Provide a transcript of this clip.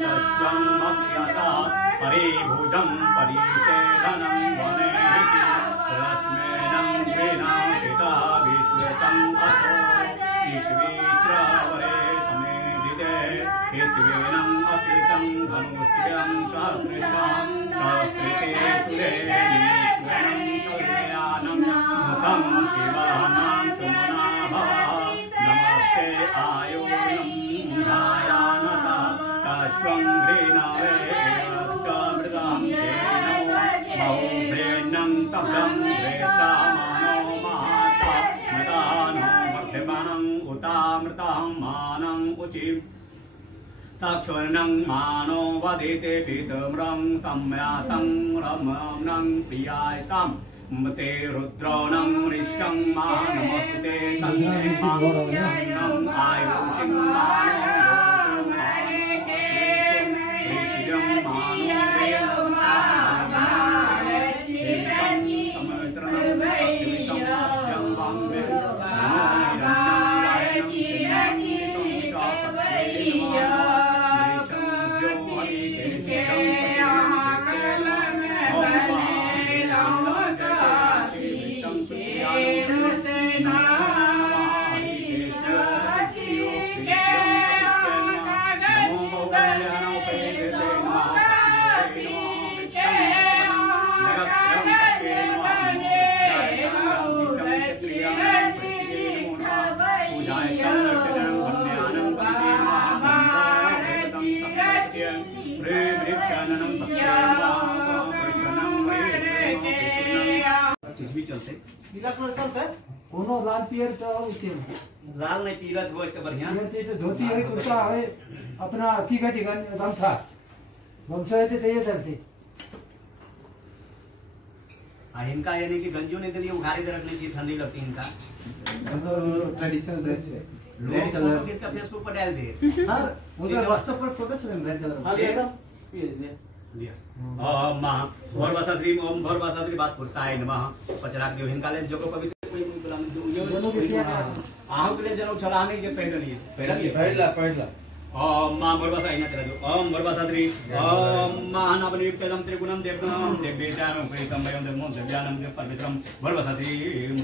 तस्वं मक्ष्यता परिभुजं परिषेदनं वनेति रश्मेनं विनाशिता विश्वतं अथो विश्वेश्वरे समेधिते हित्वेनं अकृतं धनुष्यं सहस्रशां सहस्रिते सुरे निमेश्वरं सौर्यानं मुखं शिवानां सुमनाभः नमस्ते आयोनं धायानता तस्वं घृणवे यत्कमृतं तेनो बहुभ्रेन्नं तब्दं वेत्तामनो माता मृतानो मध्यमानं उतामृतं मानं उचिम् तक्षुर्णं मानो वदिते पीतम्रं तम्यातं रमनं प्रियायतं मते रुद्रोणं ऋषं मानमस्ते तन्मे मानं आयुषं मानं ऋषिं पीला कलर चलता है कोनो लाल पियर तो उठे लाल नहीं पीला वो इसका बढ़िया ये तो धोती है कुर्ता है अपना की का गमछा गमछा है तो ये चलती इनका यानी कि गंजियों ने के लिए उघाड़ी दे रखनी चाहिए ठंडी लगती है इनका ट्रेडिशनल ड्रेस है रेड कलर किसका फेसबुक पर डाल दे हां उनका व्हाट्सएप पर फोटो चले रेड कलर हां लिया ओम महा भोरवासा श्री ओम भोरवासा श्री बात पुरसाय नमः पचराक देव हिनकाले जोको पवित्र कोई गुलाम यो आहु के लिए जनो छलाने के पहला ओम मा भोरवासा इना तेरा ओम भोरवासा श्री ओम महानवनियुक्तम त्रिगुणम देवगुणम देव्यजानम प्रीतम वयम देवम देव्यानम देव परमेश्वरम भोरवासा श्री